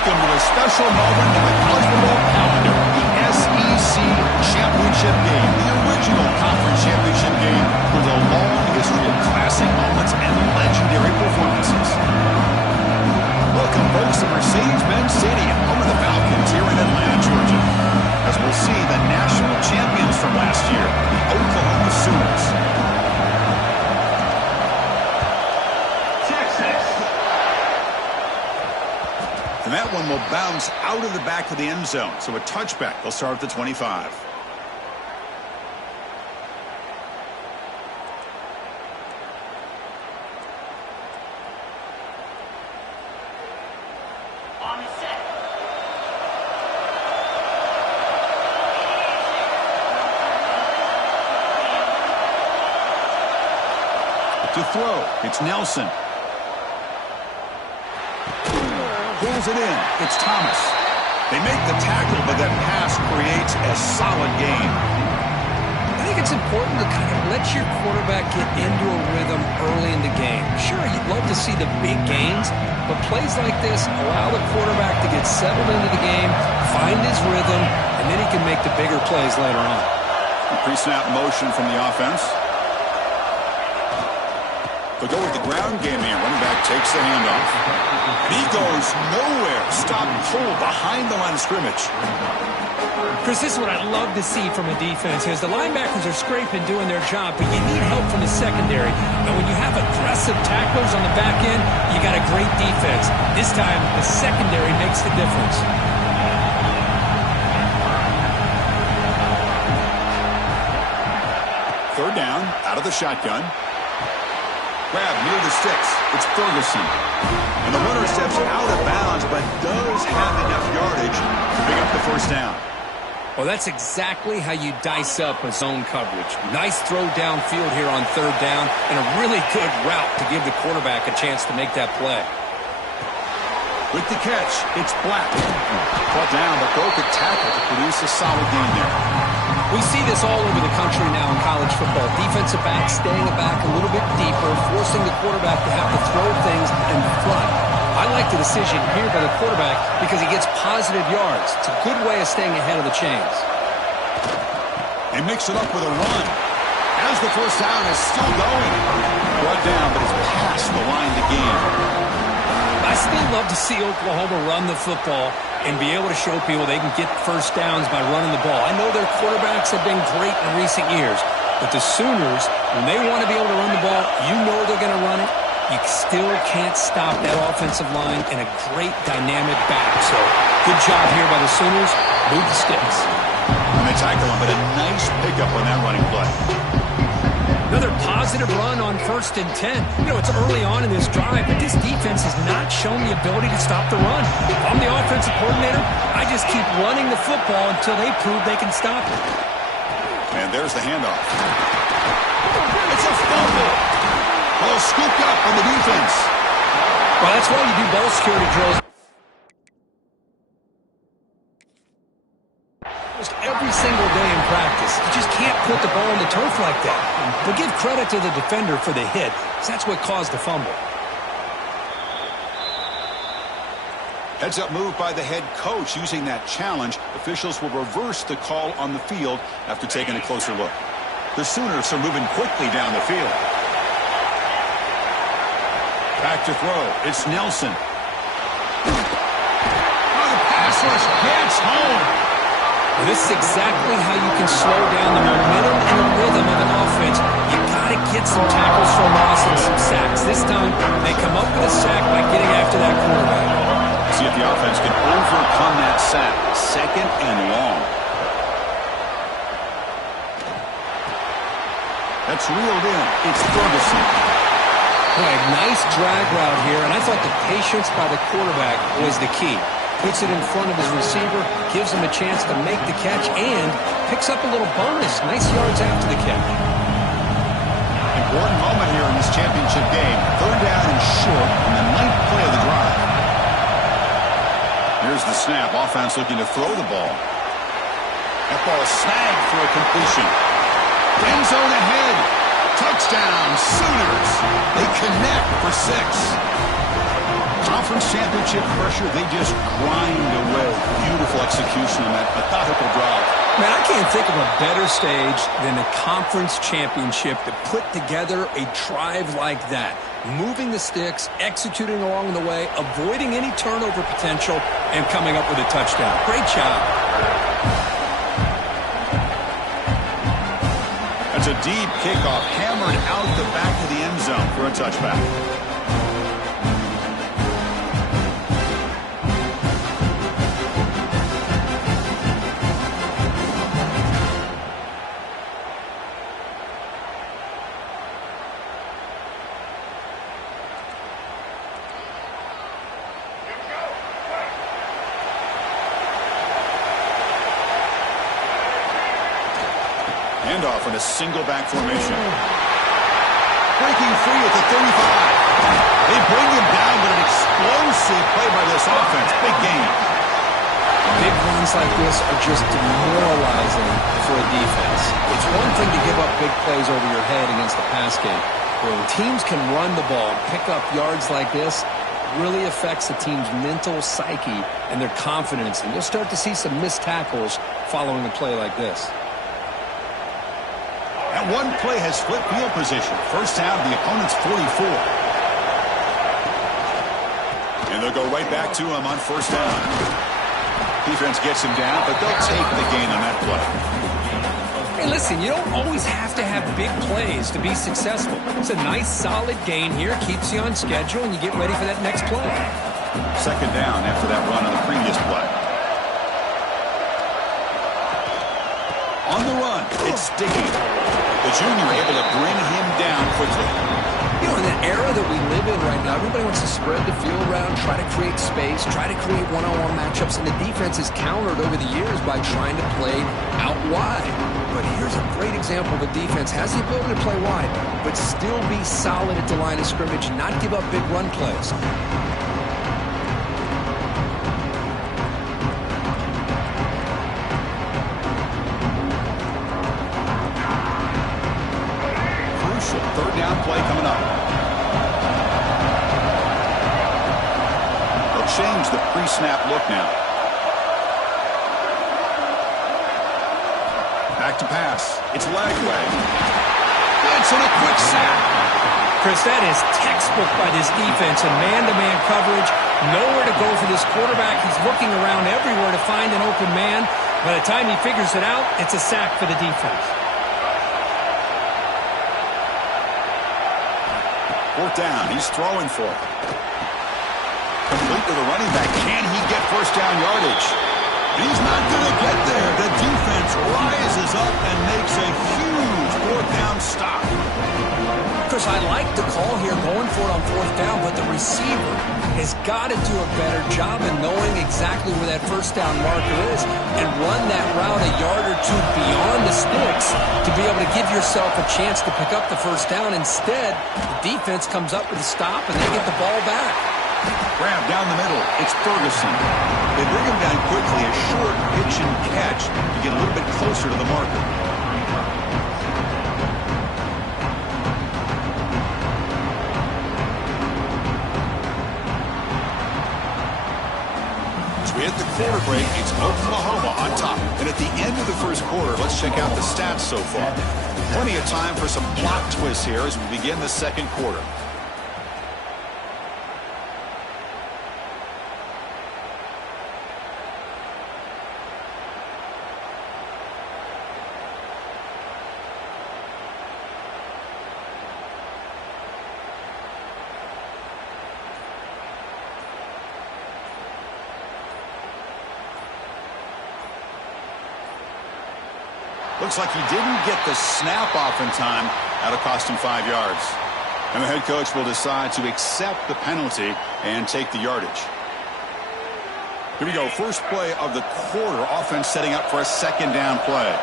Welcome to a special moment in the college football calendar, the SEC Championship Game, the original conference championship game with a long history of classic moments and legendary performances. Welcome, folks, to Mercedes-Benz Stadium, home of the Falcons here in Atlanta, Georgia, as we'll see the national champions from last year, the Oklahoma Sooners. And that one will bounce out of the back of the end zone. So a touchback. They'll start at the 25. On set. To throw, it's Nelson. Pulls it in. It's Thomas. They make the tackle, but that pass creates a solid gain. I think it's important to kind of let your quarterback get into a rhythm early in the game. Sure, you'd love to see the big gains, but plays like this allow the quarterback to get settled into the game, find his rhythm, and then he can make the bigger plays later on. Pre-snap motion from the offense. They'll go with the ground game here. Running back takes the handoff. And he goes nowhere. Stop cold behind the line of scrimmage. Chris, this is what I love to see from a defense is the linebackers are scraping, doing their job, but you need help from the secondary. And when you have aggressive tacklers on the back end, you got a great defense. This time, the secondary makes the difference. Third down, out of the shotgun. Grab near the sticks. It's Ferguson. And the runner steps out of bounds, but does have enough yardage to pick up the first down. Well, that's exactly how you dice up a zone coverage. Nice throw downfield here on third down, and a really good route to give the quarterback a chance to make that play. With the catch, it's Black. Caught down, but broke a tackle to produce a solid gain there. We see this all over the country now in college football. Defensive backs staying back a little bit deeper, forcing the quarterback to have to throw things in front. I like the decision here by the quarterback because he gets positive yards. It's a good way of staying ahead of the chains. They mix it up with a run. As the first down is still going. Brought down, but it's past the line to gain. I still love to see Oklahoma run the football and be able to show people they can get first downs by running the ball. I know their quarterbacks have been great in recent years, but the Sooners, when they want to be able to run the ball, you know they're going to run it. You still can't stop that offensive line and a great dynamic back. So, good job here by the Sooners. Move the sticks. And they tackle him, but a nice pickup on that running play. Another positive run on 1st and 10. You know, it's early on in this drive, but this defense has not shown the ability to stop the run. If I'm the offensive coordinator, I just keep running the football until they prove they can stop it. And there's the handoff. It's a fumble. Ball scooped up on the defense. Well, that's why you do ball security drills. Almost every single day in practice. You just can't put the ball on the turf like that. But give credit to the defender for the hit, because that's what caused the fumble. Heads-up move by the head coach using that challenge. Officials will reverse the call on the field after taking a closer look. The Sooners are moving quickly down the field. Back to throw. It's Nelson. Oh, the pass rush gets home. Well, this is exactly how you can slow down the momentum and the rhythm of an offense. You got to get some tackles for loss and some sacks. This time, they come up with a sack by getting after that quarterback. See if the offense can overcome that sack. 2nd and long. That's reeled in. It's Ferguson. Boy, nice drag route here, and I thought the patience by the quarterback was the key. Puts it in front of his receiver, gives him a chance to make the catch, and picks up a little bonus. Nice yards after the catch. Important moment here in this championship game. 3rd down and short on the 9th play of the drive. Here's the snap. Offense looking to throw the ball. That ball snagged for a completion. End zone ahead. Touchdown, Sooners. They connect for 6. conference championship pressure, they just grind away. Beautiful execution on that methodical drive. Man, I can't think of a better stage than the conference championship to put together a drive like that. Moving the sticks, executing along the way, avoiding any turnover potential, and coming up with a touchdown. Great job. That's a deep kickoff, hammered out the back of the end zone for a touchback. Handoff in a single back formation. Breaking free at the 35. They bring him down, but an explosive play by this offense. Big gain. Big runs like this are just demoralizing for a defense. It's one thing to give up big plays over your head against the pass game. When teams can run the ball and pick up yards like this, it really affects the team's mental psyche and their confidence. And you'll start to see some missed tackles following a play like this. That one play has split field position. First down, the opponent's 44. And they'll go right back to him on first down. Defense gets him down, but they'll take the gain on that play. Hey, listen, you don't always have to have big plays to be successful. It's a nice, solid gain here. Keeps you on schedule, and you get ready for that next play. Second down after that run on the previous play. On the run, it's Dickey. The junior able to bring him down quickly. You know, in the era that we live in right now, everybody wants to spread the field around, try to create space, try to create one-on-one matchups, and the defense is countered over the years by trying to play out wide. But here's a great example. The defense has the ability to play wide, but still be solid at the line of scrimmage and not give up big run plays. Third down play coming up. They'll change the pre-snap look now. Back to pass. It's Lagway. It's on a quick sack. Chris, that is textbook by this defense in man-to-man coverage. Nowhere to go for this quarterback. He's looking around everywhere to find an open man. By the time he figures it out, it's a sack for the defense. Fourth down. He's throwing for it. Complete to the running back. Can he get first down yardage? And he's not going to get there. The defense rises up and makes a huge fourth down stop. Chris, I like the call here going for it on fourth down, but the receiver has got to do a better job in knowing exactly where that first down marker is and run that route a yard or two beyond the sticks to be able to give yourself a chance to pick up the first down. Instead, the defense comes up with a stop and they get the ball back. Grab down the middle. It's Ferguson. They bring him down quickly, a short pitch and catch to get a little bit closer to the marker. As we hit the quarter break, it's Oklahoma on top. And at the end of the first quarter, let's check out the stats so far. Plenty of time for some plot twists here as we begin the second quarter. Looks like he didn't get the snap off in time. That'll cost him 5 yards. And the head coach will decide to accept the penalty and take the yardage. Here we go. First play of the quarter. Offense setting up for a second down play.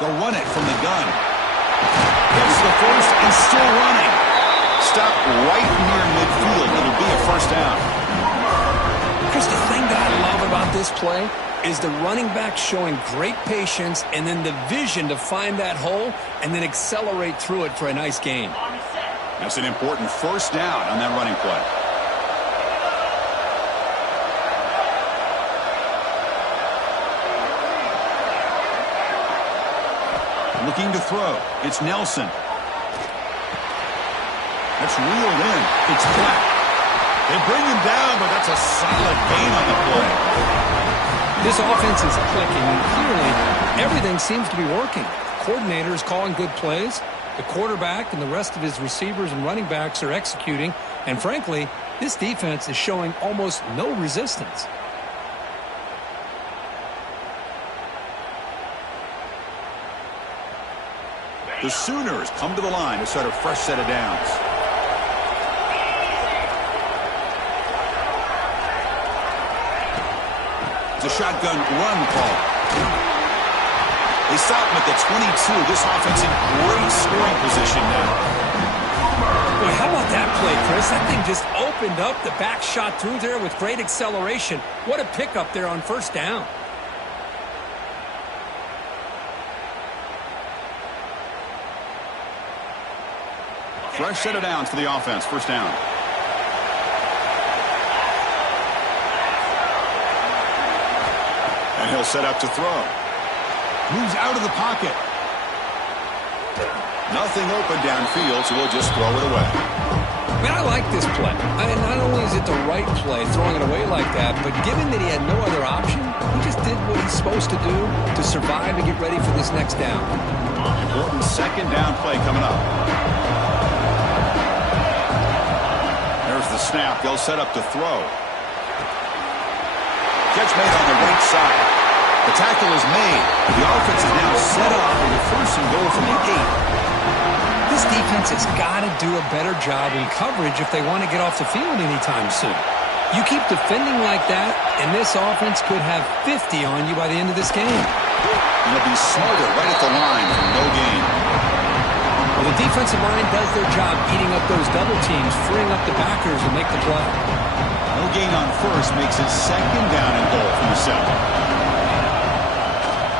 They'll run it from the gun. Gets the first and still running. Stop right near midfield. It'll be a first down. Chris, the thing that I love about this play is the running back showing great patience and then the vision to find that hole and then accelerate through it for a nice gain. That's an important first down on that running play. Looking to throw. It's Nelson. That's reeled in. It's Black. They bring him down, but that's a solid gain on the play. This offense is clicking, and clearly everything seems to be working. The coordinator is calling good plays. The quarterback and the rest of his receivers and running backs are executing. And frankly, this defense is showing almost no resistance. The Sooners come to the line to start a fresh set of downs. It's a shotgun run call. They stop him at the 22. This offense in great scoring position now. Boy, how about that play, Chris? That thing just opened up. The back shot through there with great acceleration. What a pickup there on first down. Fresh set of downs for the offense. First down. And he'll set up to throw. Moves out of the pocket. Nothing open downfield, so we'll just throw it away. Man, I like this play. Not only is it the right play, throwing it away like that, but given that he had no other option, he just did what he's supposed to do to survive and get ready for this next down. Important second down play coming up. There's the snap. They'll set up to throw. Catch made on the right side. The tackle is made. The offense is now set up for the first and goal from the 8. This defense has got to do a better job in coverage if they want to get off the field anytime soon. You keep defending like that, and this offense could have 50 on you by the end of this game. And they'll be smarter right at the line for no gain. Well, the defensive line does their job eating up those double teams, freeing up the backers to make the play. No gain on first makes it second down and goal from the 7.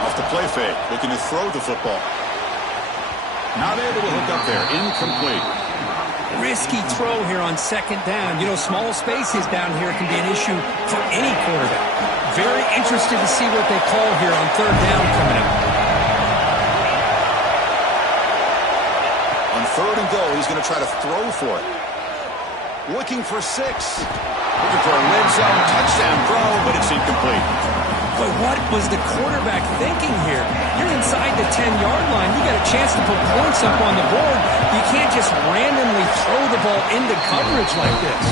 Off the play fake, looking to throw the football. Not able to hook up there. Incomplete. Risky throw here on second down. You know, small spaces down here can be an issue for any quarterback. Very interested to see what they call here on third down coming up. On third and goal, he's going to try to throw for it. Looking for 6. Looking for a red zone touchdown throw, but it's incomplete. But what was the quarterback thinking here? You're inside the 10-yard line. You got a chance to put points up on the board. You can't just randomly throw the ball into coverage like this.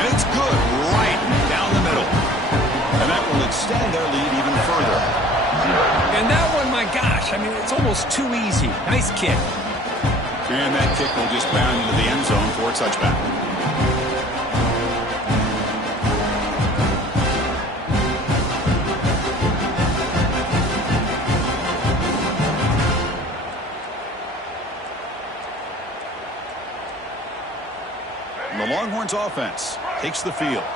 And it's good right down the middle. And that will extend their lead even further. And that one, my gosh, I mean, it's almost too easy. Nice kick. And that kick will just bound into the end zone for a touchback. The Longhorns offense takes the field.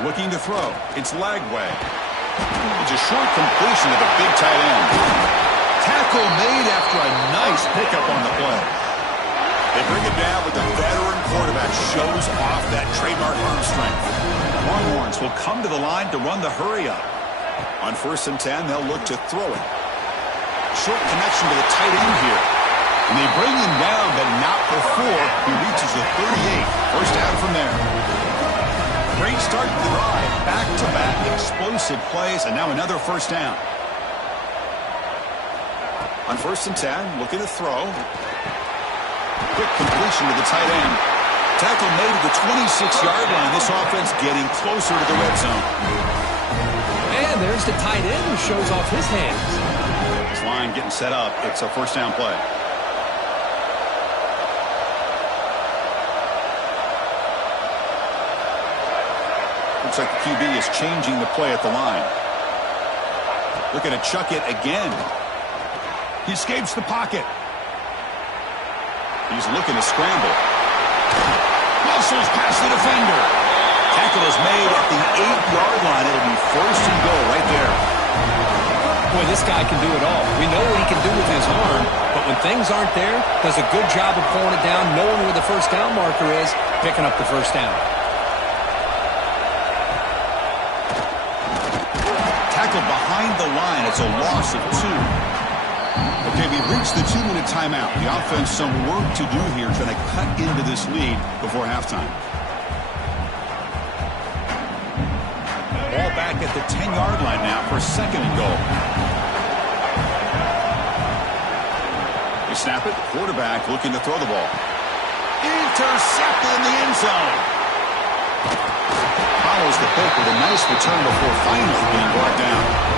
Looking to throw. It's Lagway. It's a short completion to the big tight end. Tackle made after a nice pickup on the play. They bring it down, but the veteran quarterback shows off that trademark arm strength. Longhorns will come to the line to run the hurry up. On 1st and 10, they'll look to throw it. Short connection to the tight end here. And they bring him down, but not before he reaches the 38. First down from there. Great start to the drive. Back-to-back explosive plays, and now another first down. On 1st and 10, looking to throw. Quick completion to the tight end. Tackle made at the 26-yard line. This offense getting closer to the red zone. And there's the tight end who shows off his hands. This line getting set up. It's a first down play. Looks like the QB is changing the play at the line. Looking to chuck it again. He escapes the pocket. He's looking to scramble. Muscles past the defender. Tackle is made at the 8-yard line. It'll be first and goal right there. Boy, this guy can do it all. We know what he can do with his arm, but when things aren't there, does a good job of pulling it down, knowing where the first down marker is, picking up the first down. Tackled behind the line. It's a loss of 2. Okay, we've reached the 2-minute timeout. The offense some work to do here, trying to cut into this lead before halftime. Ball back at the 10-yard line now for second and goal. They snap it. Quarterback looking to throw the ball. Intercepted in the end zone. Follows the pick with a nice return before finally being brought down.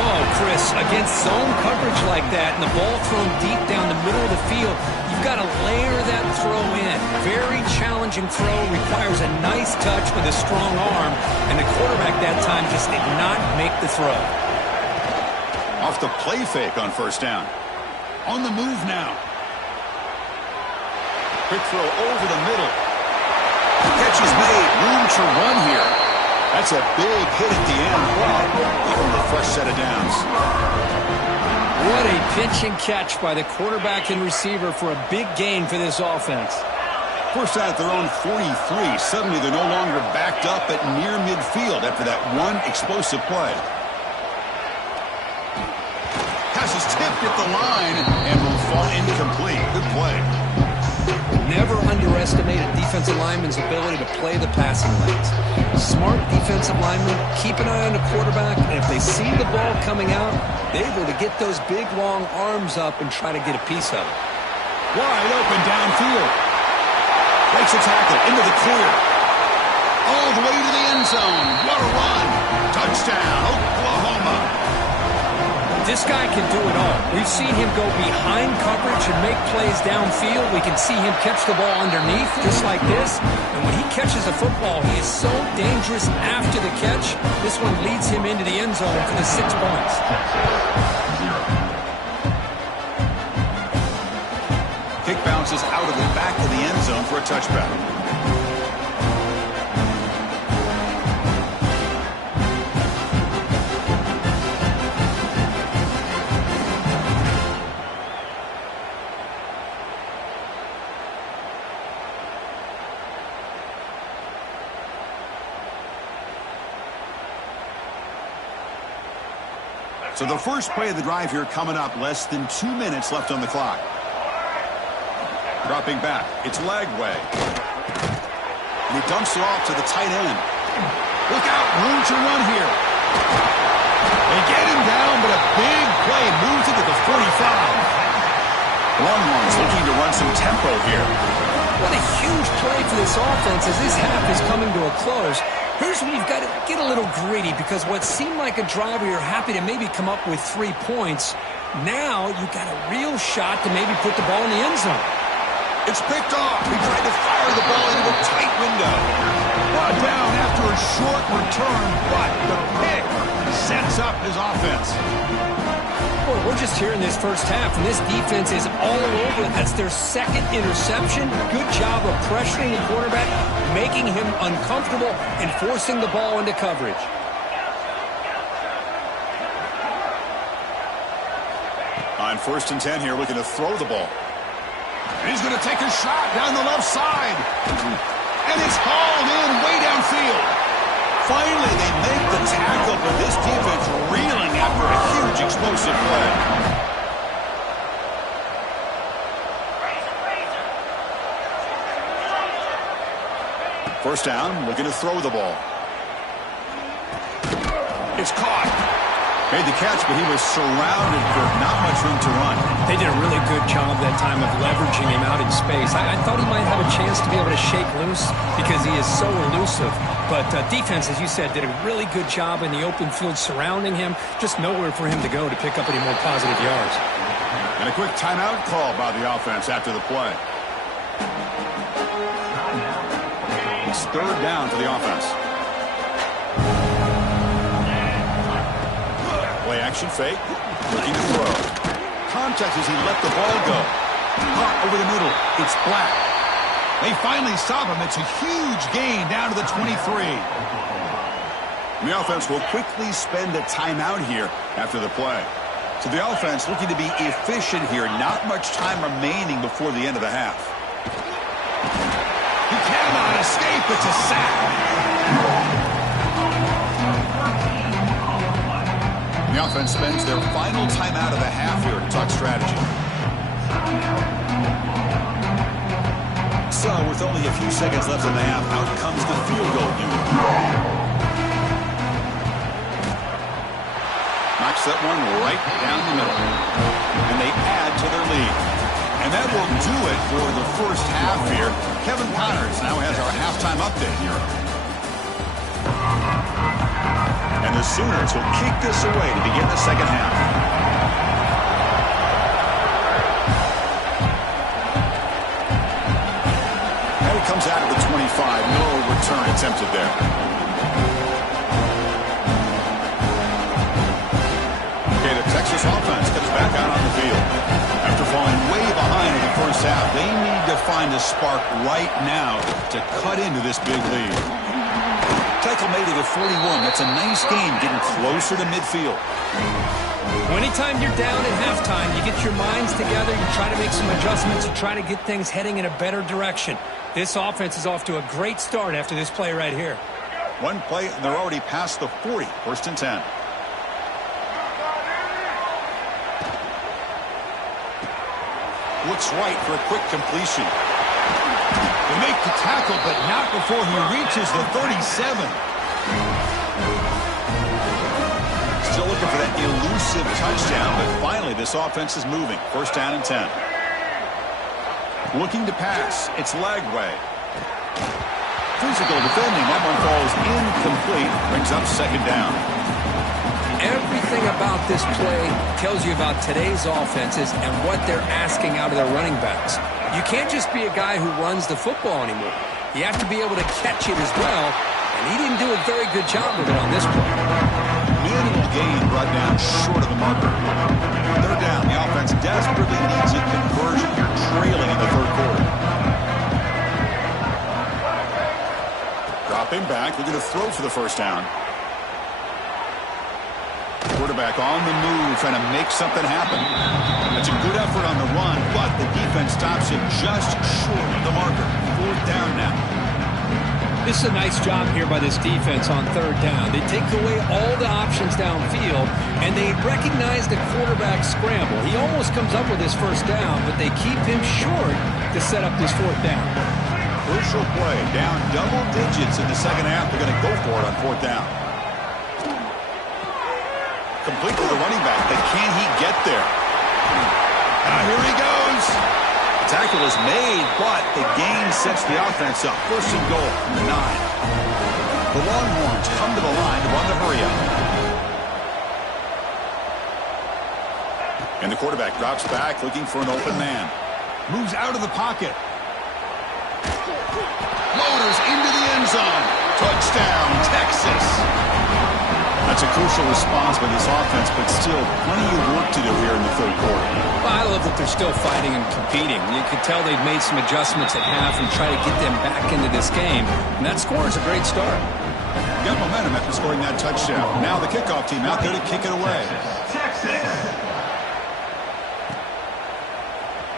Oh, Chris, against zone coverage like that and the ball thrown deep down the middle of the field, you've got to layer that throw in. Very challenging throw, requires a nice touch with a strong arm, and the quarterback that time just did not make the throw. Off the play fake on first down. On the move now. Quick throw over the middle. Catch is made. Room to run here. That's a big hit at the end, but give him a fresh set of downs. What a pitch and catch by the quarterback and receiver for a big gain for this offense. First out at their own 43. Suddenly they're no longer backed up at near midfield after that one explosive play. Pass is tipped at the line and will fall incomplete. Good play. Never underestimate a defensive lineman's ability to play the passing lanes. Smart defensive linemen keep an eye on the quarterback, and if they see the ball coming out, they're able to get those big, long arms up and try to get a piece of it. Wide open downfield. Breaks a tackle into the clear. All the way to the end zone. What a run. Touchdown, Oklahoma. This guy can do it all. We've seen him go behind coverage and make plays downfield. We can see him catch the ball underneath just like this. And when he catches a football, he is so dangerous after the catch. This one leads him into the end zone for the 6 points. Kick bounces out of the back of the end zone for a touchback. So the first play of the drive here coming up, less than 2 minutes left on the clock. Dropping back, it's Lagway. And he dumps it off to the tight end. Look out, room to run here. They get him down, but a big play moves it to the 45. Longhorns looking to run some tempo here. What a huge play for this offense as this half is coming to a close. Here's where you've got to get a little greedy, because what seemed like a drive where you're happy to maybe come up with 3 points, now you've got a real shot to maybe put the ball in the end zone. It's picked off. He tried to fire the ball into a tight window. Brought down after a short return, but the pick sets up his offense. Boy, we're just here in this first half, and this defense is all over it. That's their second interception. Good job of pressuring the quarterback, making him uncomfortable, and forcing the ball into coverage. On 1st and 10 here, looking to throw the ball. He's going to take a shot down the left side. And it's hauled in way downfield. Finally, they make the tackle, but this defense reeling after a huge explosive play. First down, looking to throw the ball. It's caught. Made the catch, but he was surrounded for not much room to run. They did a really good job that time of leveraging him out in space. I thought he might have a chance to be able to shake loose because he is so elusive. But defense, as you said, did a really good job in the open field surrounding him. Just nowhere for him to go to pick up any more positive yards. And a quick timeout call by the offense after the play. It's 3rd down for the offense. Play action fake. Looking to throw. Contact as he let the ball go. Caught over the middle. It's Black. They finally stop him. It's a huge gain down to the 23. The offense will quickly spend a timeout here after the play. So the offense looking to be efficient here. Not much time remaining before the end of the half. He cannot escape. It's a sack. The offense spends their final timeout of the half here to talk strategy. So with only a few seconds left in the half, out comes the field goal unit. Knocks that one right down the middle. And they add to their lead. And that will do it for the first half here. Kevin Connors now has our halftime update here. And the Sooners will kick this away to begin the second half. And it comes out of the 25. No return attempted there. Texas offense comes back out on the field. After falling way behind in the first half, they need to find a spark right now to cut into this big lead. Tackle made at the 41. That's a nice game, getting closer to midfield. Anytime you're down at halftime, you get your minds together, you try to make some adjustments, you try to get things heading in a better direction. This offense is off to a great start after this play right here. One play, and they're already past the 40. First and 10. Looks right for a quick completion. They make the tackle, but not before he reaches the 37. Still looking for that elusive touchdown, but finally this offense is moving. First down and 10. Looking to pass. It's Lagway. Physical defending. That one falls incomplete. Brings up second down. Everything about this play tells you about today's offenses and what they're asking out of their running backs. You can't just be a guy who runs the football anymore. You have to be able to catch it as well, and he didn't do a very good job of it on this play. Minimal gain brought down short of the marker. Third down. The offense desperately needs a conversion here, trailing in the third quarter. Dropping back, looking to throw for the first down. Quarterback on the move, trying to make something happen. That's a good effort on the run, but the defense stops him just short of the marker. Fourth down now. This is a nice job here by this defense on third down. They take away all the options downfield, and they recognize the quarterback scramble. He almost comes up with his first down, but they keep him short to set up this fourth down. Crucial play, down double digits in the second half. They're going to go for it on fourth down. Complete to the running back, but can he get there? Here he goes. The tackle is made, but the gain sets the offense up. First and goal from the 9. The Longhorns come to the line to run the hurry up. And the quarterback drops back, looking for an open man. Moves out of the pocket. Loaders into the end zone. Touchdown, Texas. That's a crucial response by this offense, but still plenty of work to do here in the third quarter. Well, I love that they're still fighting and competing. You can tell they've made some adjustments at half and try to get them back into this game. And that score is a great start. Got momentum after scoring that touchdown. Now the kickoff team out there to kick it away.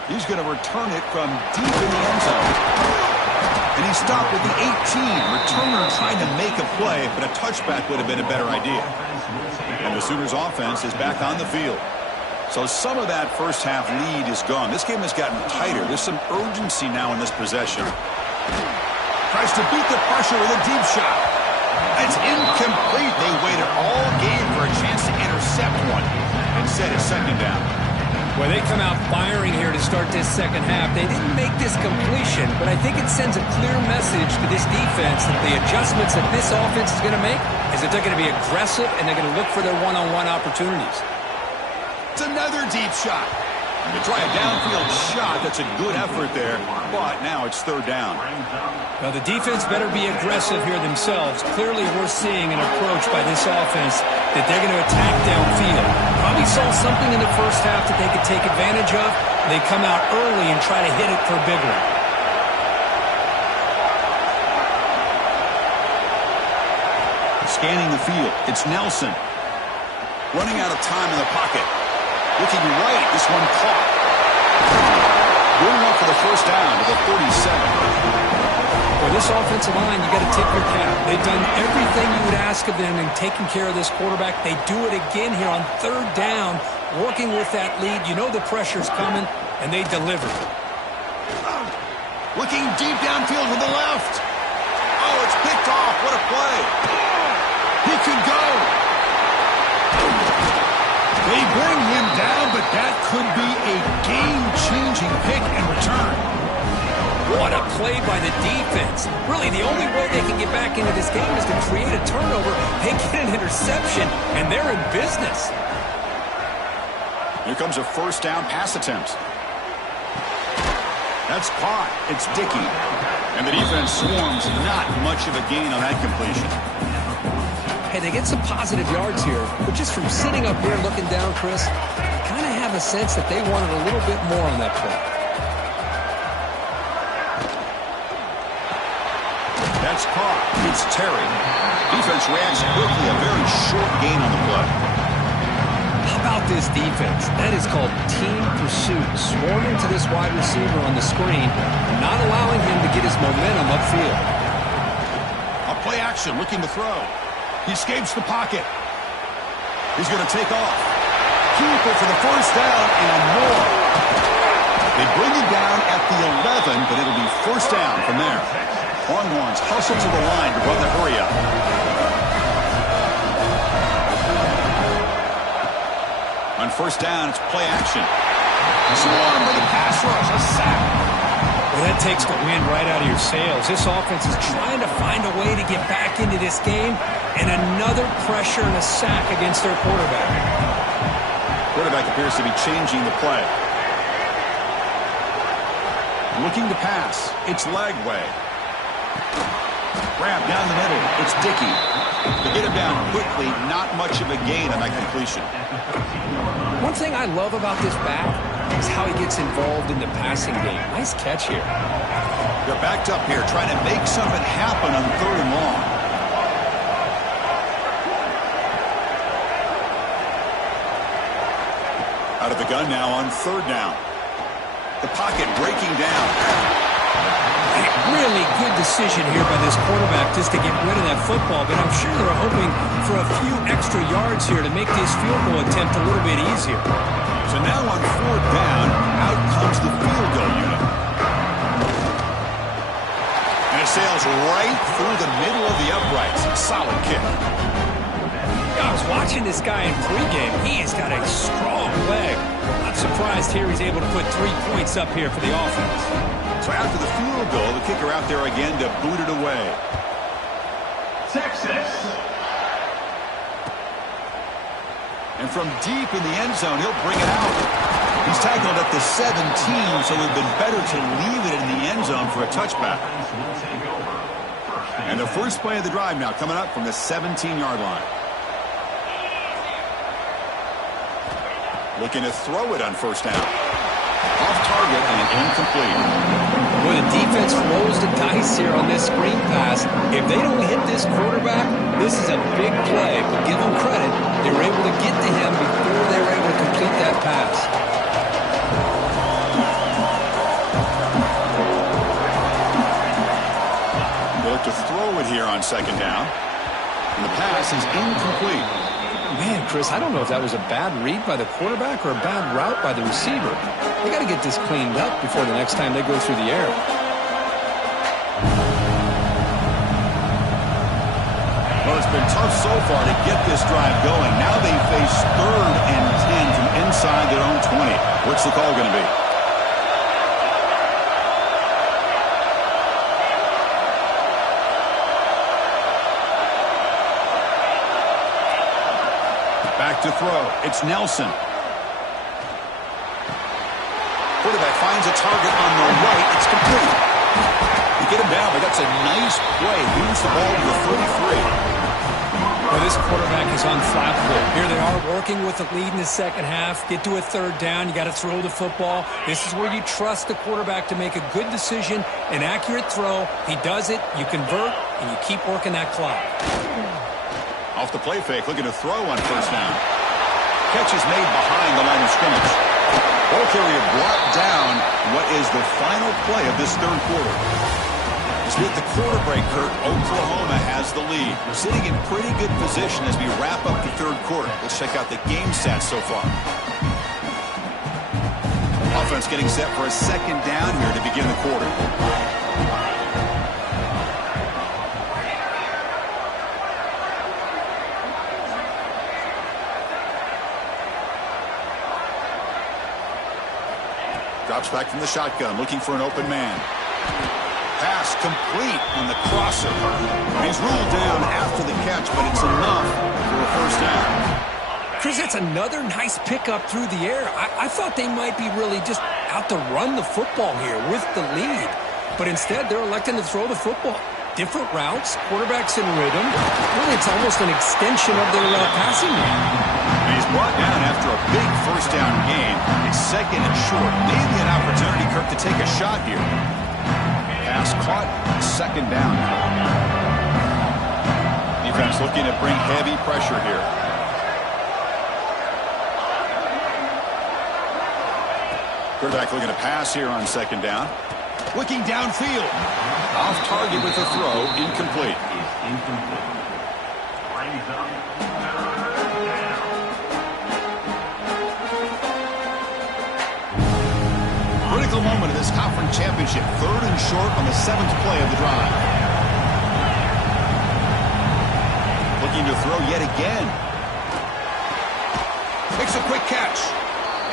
He's going to return it from deep in the end zone. And he stopped at the 18. Returner trying to make a play, but a touchback would have been a better idea. And the Sooners offense is back on the field. So some of that first half lead is gone. This game has gotten tighter. There's some urgency now in this possession. Tries to beat the pressure with a deep shot. It's incomplete. They waited all game for a chance to intercept one. Instead, it's second down. Well, they come out firing here to start this second half. They didn't make this completion, but I think it sends a clear message to this defense that the adjustments that this offense is going to make is that they're going to be aggressive and they're going to look for their one-on-one opportunities. It's another deep shot. They try a downfield shot. That's a good effort there, but now it's third down. Well, the defense better be aggressive here themselves. Clearly, we're seeing an approach by this offense that they're going to attack downfield. Probably saw something in the first half that they could take advantage of. They come out early and try to hit it for a big one. scanning the field. It's Nelson. Running out of time in the pocket. Looking right. This one caught. Good enough for the first down to the 47. For this offensive line, you got to tip your cap. They've done everything you would ask of them in taking care of this quarterback. They do it again here on third down, working with that lead. You know the pressure's coming, and they deliver. Looking deep downfield to the left. Oh, it's picked off. What a play. He could go. They bring him down, but that could be a game-changing pick and return. What a play by the defense. Really, the only way they can get back into this game is to create a turnover. They get an interception, and they're in business. Here comes a first down pass attempt. That's caught. It's Dickey. And the defense swarms. Not much of a gain on that completion. Hey, they get some positive yards here, but just from sitting up here looking down, Chris, I kind of have a sense that they wanted a little bit more on that play. That's caught. It's Terry. Defense reacts quickly. A very short gain on the play. How about this defense? That is called team pursuit. Swarming to this wide receiver on the screen, not allowing him to get his momentum upfield. A play action, looking to throw. He escapes the pocket. He's going to take off. Keeper for the first down and more. They bring him down at the 11, but it'll be first down from there. Longhorns hustle to the line to run the hurry up. On first down, it's play action. Swarm with a pass rush, a sack. Well, that takes the wind right out of your sails. This offense is trying to find a way to get back into this game, and another pressure and a sack against their quarterback. Quarterback appears to be changing the play. Looking to pass. It's Lagway. Grab down the middle. It's Dickey. They get him down quickly. Not much of a gain on that completion. One thing I love about this back is how he gets involved in the passing game. Nice catch here. They're backed up here trying to make something happen on third and long. Out of the gun now on third down. The pocket breaking down. Really good decision here by this quarterback just to get rid of that football, but I'm sure they're hoping for a few extra yards here to make this field goal attempt a little bit easier. So now on fourth down, out comes the field goal unit. And it sails right through the middle of the uprights. Solid kick. I was watching this guy in pregame. He has got a strong leg. Not surprised here he's able to put 3 points up here for the offense. So after the field goal, the kicker out there again to boot it away. Texas. And from deep in the end zone, he'll bring it out. He's tackled at the 17, so it would have been better to leave it in the end zone for a touchback. And the first play of the drive now coming up from the 17-yard line. Looking to throw it on first down. Off target and incomplete. Well, the defense rolls the dice here on this screen pass. If they don't hit this quarterback, this is a big play. But give them credit. They were able to get to him before they were able to complete that pass. They look to throw it here on second down. And the pass is incomplete. Man, Chris, I don't know if that was a bad read by the quarterback or a bad route by the receiver. They got to get this cleaned up before the next time they go through the air. Well, it's been tough so far to get this drive going. Now they face 3rd and 10 from inside their own 20. What's the call going to be? Back to throw. It's Nelson. Quarterback finds a target on the right. It's complete. You get him down, but that's a nice play. Moves the ball to the 33. Well, this quarterback is on flat foot. Here they are working with the lead in the second half. Get to a third down. You got to throw the football. This is where you trust the quarterback to make a good decision, an accurate throw. He does it. You convert, and you keep working that clock. Off the play fake, looking to throw on first down. Catch is made behind the line of scrimmage. Ball carrier brought down what is the final play of this third quarter. With the quarter break, Kurt, Oklahoma has the lead. Sitting in pretty good position as we wrap up the third quarter. Let's check out the game stats so far. Offense getting set for a second down here to begin the quarter. Drops back from the shotgun, looking for an open man. Pass complete on the crosser. He's ruled down after the catch, but it's enough for a first down. Chris, that's another nice pickup through the air. I thought they might be really just out to run the football here with the lead. But instead, they're electing to throw the football. Different routes, quarterbacks in rhythm. Really, it's almost an extension of their passing game. And he's brought down after a big first down gain. It's second and short. Maybe an opportunity, Kirk, to take a shot here. Pass caught, second down. Defense looking to bring heavy pressure here. Quarterback looking to pass here on second down. Looking downfield. Off target with a throw, incomplete. Critical moment of this conference championship. Third and short on the 7th play of the drive. Looking to throw yet again. Makes a quick catch.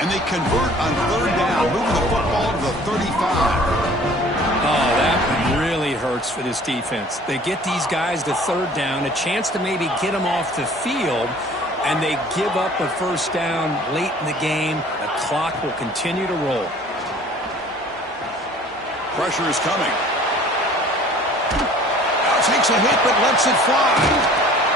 And they convert on third down, moving the football to the 35. Oh, that really hurts for this defense. They get these guys to third down, a chance to maybe get them off the field, and they give up a first down late in the game. The clock will continue to roll. Pressure is coming. Now takes a hit, but lets it fly.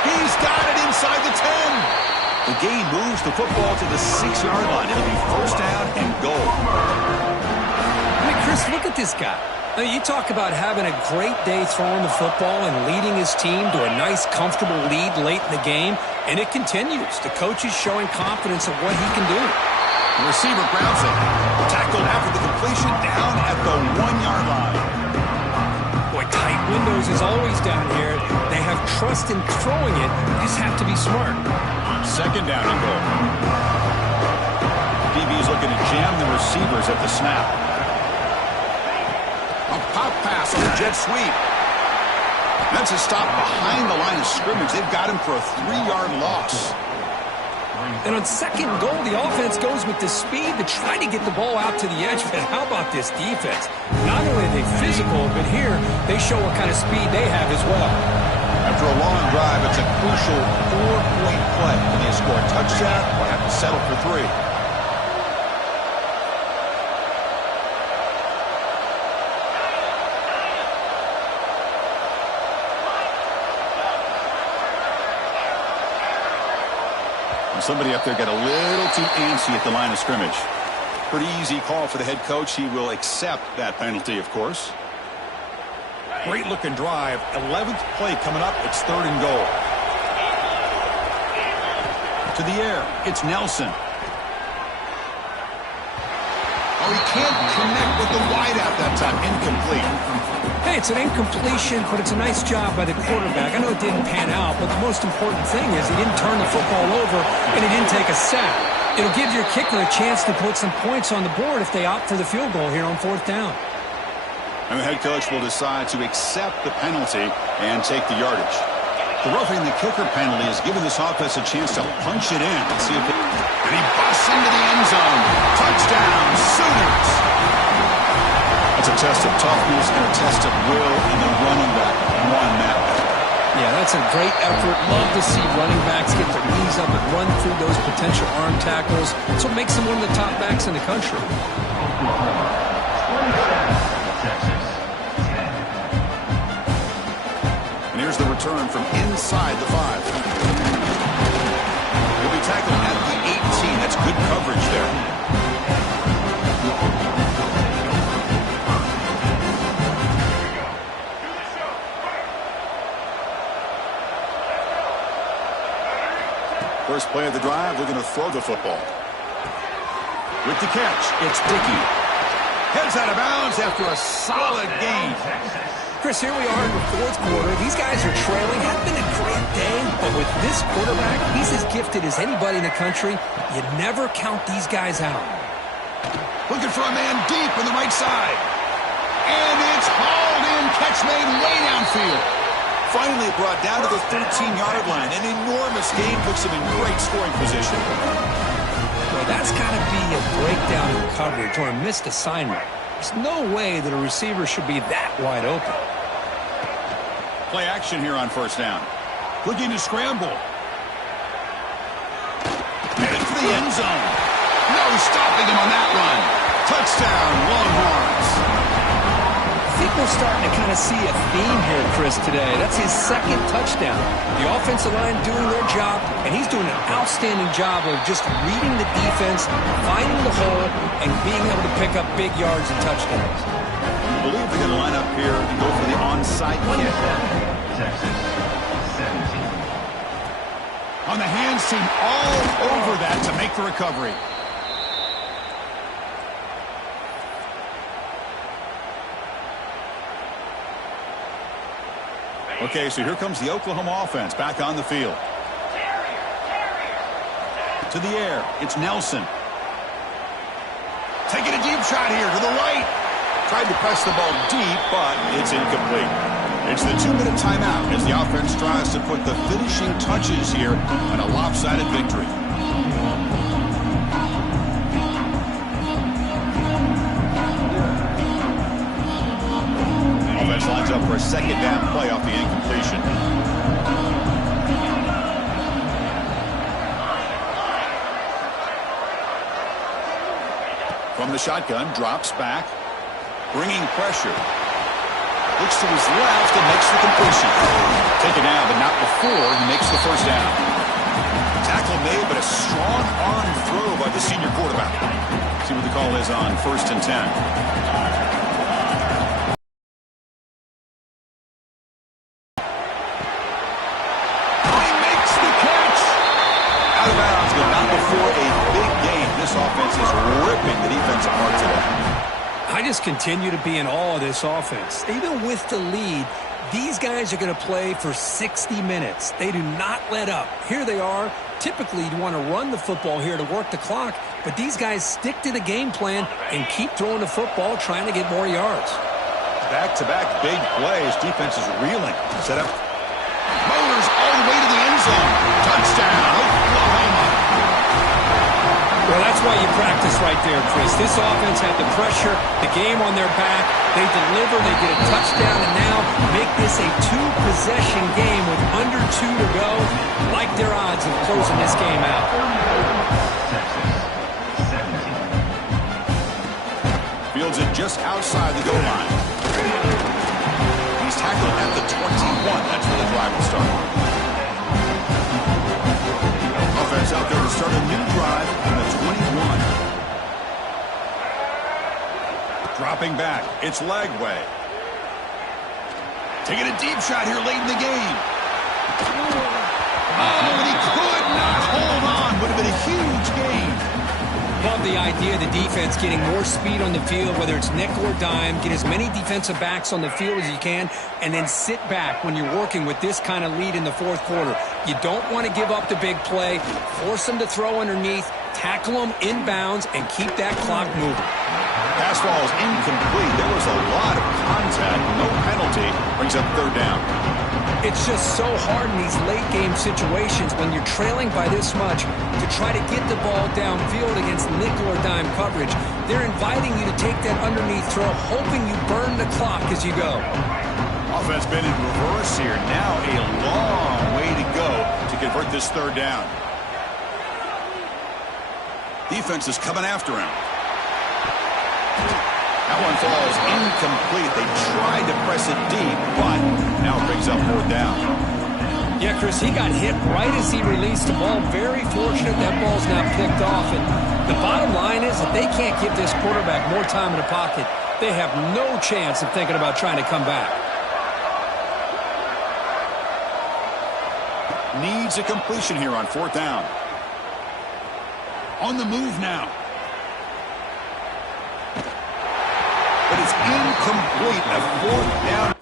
He's got it inside the 10. The game moves the football to the 6-yard line. It'll be first down and goal. I mean, Chris, look at this guy. I mean, you talk about having a great day throwing the football and leading his team to a nice, comfortable lead late in the game, and it continues. The coach is showing confidence of what he can do. The receiver grabs it. Tackled after the completion, down at the 1-yard line. Boy, tight windows is always down here. They have trust in throwing it. You just have to be smart. Second down and goal. DB's looking to jam the receivers at the snap. A pop pass on the jet sweep. That's a stop behind the line of scrimmage. They've got him for a 3-yard loss. And on second and goal, the offense goes with the speed to try to get the ball out to the edge. But how about this defense? Not only are they physical, but here they show what kind of speed they have as well. After a long drive, it's a crucial 4-point play. Can they score a touchdown or have to settle for 3? Somebody up there got a little too antsy at the line of scrimmage. Pretty easy call for the head coach. He will accept that penalty, of course. Great looking drive. 11th play coming up. It's third and goal. To the air. It's Nelson. Oh, he can't connect with the wideout that time. Incomplete. Hey, it's an incompletion, but it's a nice job by the quarterback. I know it didn't pan out, but the most important thing is he didn't turn the football over and he didn't take a sack. It'll give your kicker a chance to put some points on the board if they opt for the field goal here on fourth down. And the head coach will decide to accept the penalty and take the yardage. The roughing the kicker penalty has given this offense a chance to punch it in and see if it... And he busts into the end zone. Touchdown, Sooners! That's a test of toughness and a test of will, and the running back won that. Yeah, that's a great effort. Love to see running backs get their knees up and run through those potential arm tackles. That's what makes them one of the top backs in the country. And here's the return from inside the 5. He'll be tackled at the 18. That's good coverage there. they're going to throw the football. With the catch, it's Dickey. Heads out of bounds after a solid gain. Chris, here we are in the fourth quarter. These guys are trailing. Hadn't been a great day, but with this quarterback, he's as gifted as anybody in the country. You never count these guys out. Looking for a man deep on the right side. And it's hauled in. Catch made way downfield. Finally brought down to the 13-yard line. An enormous gain puts him in great scoring position. Well, that's got to be a breakdown in coverage or a missed assignment. There's no way that a receiver should be that wide open. Play action here on first down. Looking to scramble. Headed for the end zone. No stopping him on that run. Touchdown, Longhorns. I think we're starting to kind of see a theme here, Chris, today. That's his second touchdown. The offensive line doing their job, and he's doing an outstanding job of just reading the defense, finding the hole, and being able to pick up big yards and touchdowns. I believe they're going to line up here and go for the onside kick. Texas 17. On the hands team all over that to make the recovery. Okay, so here comes the Oklahoma offense back on the field. To the air, it's Nelson. Taking a deep shot here to the right. Tried to press the ball deep, but it's incomplete. It's the 2-minute timeout as the offense tries to put the finishing touches here on a lopsided victory. Offense lines up for a second down play off the incompletion. From the shotgun, drops back, bringing pressure. Looks to his left and makes the completion. Taken down, but not before he makes the first down. Tackle made, but a strong arm throw by the senior quarterback. See what the call is on 1st and 10. Offense is ripping the defense apart today. I just continue to be in awe of this offense. Even with the lead, these guys are going to play for 60 minutes. They do not let up. Here they are. Typically, you want to run the football here to work the clock, but these guys stick to the game plan and keep throwing the football, trying to get more yards. Back-to-back big plays. Defense is reeling. Set up. Motors all the way to the end zone. Touchdown, Oklahoma. Well, that's why you practice right there, Chris. This offense had the pressure, the game on their back. They deliver, they get a touchdown, and now make this a two-possession game with under 2 to go. Like their odds of closing this game out. Texas 17. Fields it just outside the goal line. He's tackled at the 21. That's where the drive will start. Offense out there to start a new drive on the 21. Dropping back, it's Lagway. Taking a deep shot here late in the game. Oh, and he could not hold on. Would have been a huge gain. Love the idea of the defense getting more speed on the field, whether it's nickel or dime. Get as many defensive backs on the field as you can, and then sit back when you're working with this kind of lead in the fourth quarter. You don't want to give up the big play. Force them to throw underneath, tackle them inbounds, and keep that clock moving. Pass ball is incomplete. There was a lot of contact. No penalty. Brings up third down. It's just so hard in these late-game situations when you're trailing by this much to try to get the ball downfield against nickel or dime coverage. They're inviting you to take that underneath throw, hoping you burn the clock as you go. Offense been in reverse here. Now a long way to go to convert this third down. Defense is coming after him. That one falls incomplete. They tried to press it deep, but now it brings up fourth down. Yeah, Chris, he got hit right as he released the ball. Very fortunate that ball's now picked off. And the bottom line is that they can't give this quarterback more time in the pocket. They have no chance of thinking about trying to come back. Needs a completion here on fourth down. On the move now. But it's incomplete. A fourth down